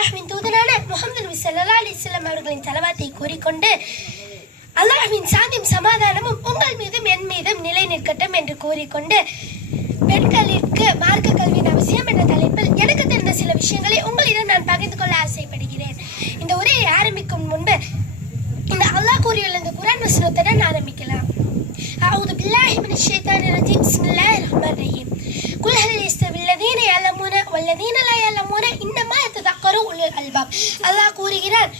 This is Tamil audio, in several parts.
அல்லாஹ்வின் தூதரான முகமது நபி ஸல்லல்லாஹு அலைஹி வஸல்லம் அவர்களின் தலவாத்தை கூறிக்கொண்டு அல்லாஹ்வின் சாந்தியும் சமாதானமும் உங்கள் மீதும் என் மீதும் நிலை நிற்கட்டும் என்று கூறிக்கொண்டு பெண்களிற்கு மார்க்க கல்வியின் அவசியம் என்ற தலைப்பில் எனக்கு தெரிந்த சில விஷயங்களை உங்களிடம் நான் பகிர்ந்து கொள்ள ஆசைப்படுகிறேன் இந்த உரையை ஆரம்பிக்கும் முன்பு இந்த அல்லாஹ் கூறியுள்ள இந்த குரான் வசனத்துடன் ஆரம்பிக்கலாம் أعوذ بالله من الشيطان الرجيم بسم الله الرحمن الرحيم قل هل يستوي الذين يعلمون والذين لا يعلمون إنما கொள்வாம் அல்லாஹ் கூறுகிறார்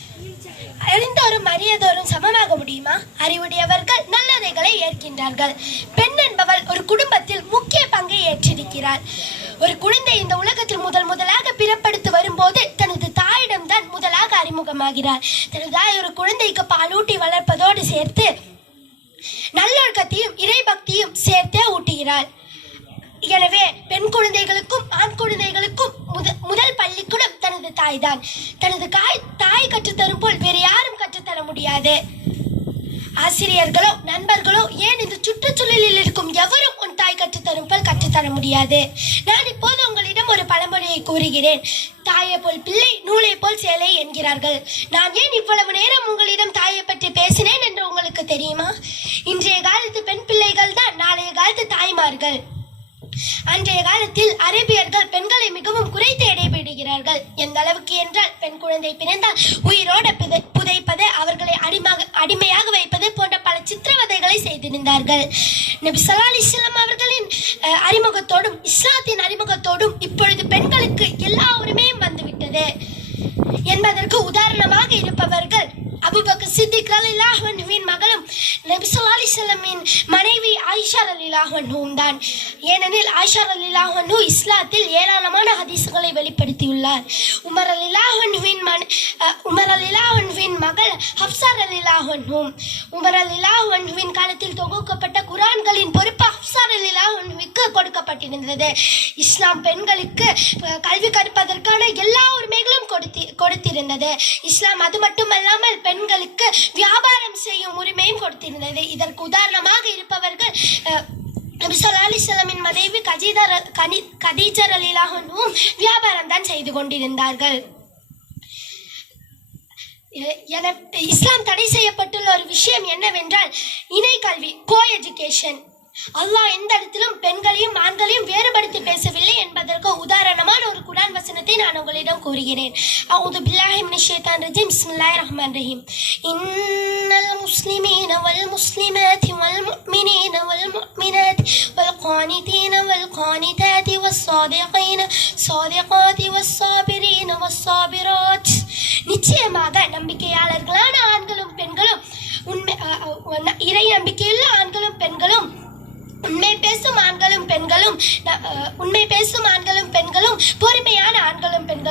எந்தோரும் அறியதோறும் சமமாக முடியுமா? அறிவுடையவர்கள் நல்லதைகளை ஏற்கின்றார்கள். பெண் என்பவள் ஒரு குடும்பத்தில் முக்கிய பங்கை ஏற்றிருக்கிறார். ஒரு குழந்தை இந்த உலகத்தில் முதல் முதலாக பிறப்படுத்து வரும்போது தனது தாயிடம் தான் முதலாக அறிமுகமாகிறார். தனது தாய் ஒரு குழந்தைக்கு பாலூட்டி வளர்ப்பதோடு சேர்த்து நல்லொழுக்கத்தையும் இறைபக்தியும் சேர்த்தே ஊட்டுகிறாள். எனவே பெண் குழந்தைகளுக்கும் ஆண் குழந்தைகளுக்கும் முதல் பள்ளிக்கூடம் தனது தாய் தான் தனது காய் தாய் கற்றுத்தரும் போல் வேறு யாரும் கற்றுத்தர முடியாது. ஆசிரியர்களோ நண்பர்களோ ஏன் இந்த சுற்றுச்சூழலில் இருக்கும் எவரும் உன் தாய் கற்றுத்தரும் போல் கற்றுத்தர முடியாது? நான் இப்போது உங்களிடம் ஒரு பழமொழியை கூறுகிறேன். தாயை போல் பிள்ளை நூலை போல் சேலை என்கிறார்கள். நான் ஏன் இவ்வளவு நேரம் உங்களிடம் தாயை பற்றி பேசினேன் என்று உங்களுக்கு தெரியுமா? இன்றைய காலத்து பெண் பிள்ளைகள் தான் நாளைய காலத்து தாய்மார்கள். அன்றைய காலத்தில் அரேபியர்கள் பெண்களை மிகவும் குறைத்து எடைபிடுகிறார்கள் எந்த அளவுக்கு என்றால் பெண் குழந்தை பிறந்தால் உயிரோட புதைப்பது அவர்களை அடிமாக அடிமையாக வைப்பது போன்ற பல சித்திரவதைகளை செய்திருந்தார்கள். நபி ஸல்லல்லாஹு அவர்களின் அறிமுகத்தோடும் இஸ்லாத்தின் அறிமுகத்தோடும் இப்பொழுது பெண்களுக்கு எல்லா உரிமையும் வந்துவிட்டது. என்பதற்கு உதாரணமாக இருப்பவர்கள் அபூபக்கர் சித்திக் அலிலாஹன்ஹுவின் மகளும் நபி ஸல்லல்லாஹு மனைவி ஆயிஷா அலிலாஹன்ஹுவும் தான். ஏனெனில் ஆயிஷா அலிலாஹன்ஹு இஸ்லாத்தில் ஏராளமான ஹதீசுகளை வெளிப்படுத்தியுள்ளார். உமர் அலிலாஹன்ஹுவின் மன உமர் அலிலாஹன்ஹுவின் மகள் ஹப்சார் ரலியல்லாஹு உமர் அலிலாஹன்ஹுவின் காலத்தில் தொகுக்கப்பட்ட குரான்களின் பொறுப்பு ஹப்சார் ரலியல்லாஹு கொடுக்கப்பட்டிருந்தது. இஸ்லாம் பெண்களுக்கு கல்வி கற்பதற்கான எல்லா உரிமைகளும் கொடுத்திருந்தது. இஸ்லாம் அது மட்டுமல்லாமல் பெண்களுக்கு வியாபாரம் செய்யும் உரிமையும் கொடுத்திருந்தது. இதற்கு உதாரணமாக இருப்பவர்கள் அஹ், மனைவி கஜீதர கனி கதீஜர் அலிலாகனும் வியாபாரம் தான் செய்து கொண்டிருந்தார்கள். எ- என இஸ்லாம் தடை செய்யப்பட்டுள்ள ஒரு விஷயம் என்னவென்றால் இணை கல்வி கோ எஜுகேஷன் அல்லாஹ் எந்த இடத்திலும் பெண்களையும் ஆண்களையும் வேறுபடுத்தி பேசவில்லை என்பதற்கு உதாரணமான ஒரு குரான் வசனத்தை நான் உங்களிடம் கூறுகிறேன் அவுது பில்லாஹி மினஷ் ஷைத்தானிர் ரஜீம் பிஸ்மில்லாஹிர் ரஹ்மானிர் ரஹீம் இன்னல் முஸ்லிமீன வல் முஸ்லிமாத்தி வல் முஃமினீன வல் முஃமினாத் வல் قانتين والقانتات والصادقين صادقات والصابرين والصابرات நிச்சயமாக நம்பிக்கையாளர்களான ஆண்களும் பெண்களும் உண்மை அ, அ, இறை நம்பிக்கையுள்ள ஆண்களும் பெண்களும் உண்மை பேசும் ஆண்களும் பெண்களும் உண்மை பேசும் ஆண்களும் பெண்களும் பொறுமையான ஆண்களும் பெண்களும்